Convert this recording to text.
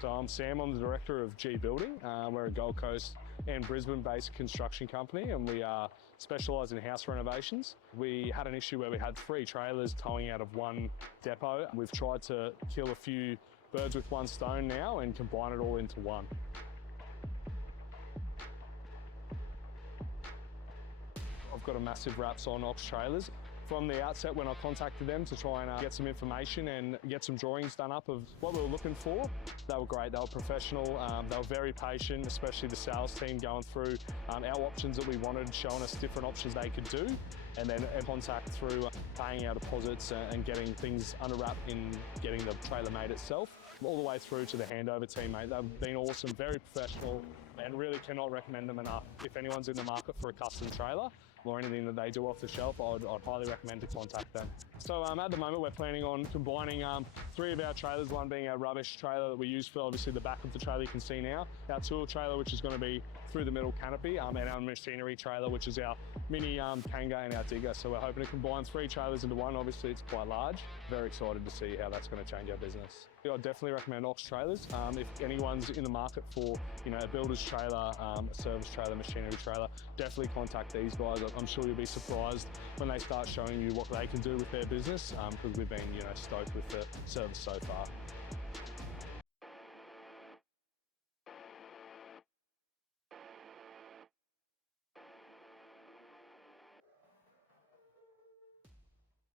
So I'm Sam, I'm the director of G Building. We're a Gold Coast and Brisbane-based construction company, and we specialise in house renovations. We had an issue where we had 3 trailers towing out of one depot. We've tried to kill a few birds with one stone now and combine it all into one. I've got a massive wraps on Ox trailers. From the outset, when I contacted them to try and get some information and get some drawings done up of what we were looking for, they were great. They were professional. They were very patient, especially the sales team going through our options that we wanted, showing us different options they could do, and then contact through paying our deposits and getting things unwrapped in getting the trailer made itself, all the way through to the handover team, mate. They've been awesome, very professional, and really cannot recommend them enough. If anyone's in the market for a custom trailer or anything that they do off the shelf, I'd highly recommend to contact them. So at the moment, we're planning on combining 3 of our trailers, one being our rubbish trailer that we use for obviously the back of the trailer you can see now, our tool trailer, which is going to be through the middle canopy, and our machinery trailer, which is our mini kanga and our digger. So we're hoping to combine 3 trailers into one. Obviously, it's quite large. Very excited to see how that's going to change our business. I'd definitely recommend Ox trailers. If anyone's in the market for a builder's trailer, a service trailer, machinery trailer, definitely contact these guys. I'm sure you'll be surprised when they start showing you what they can do with their business, because we've been stoked with the service so far.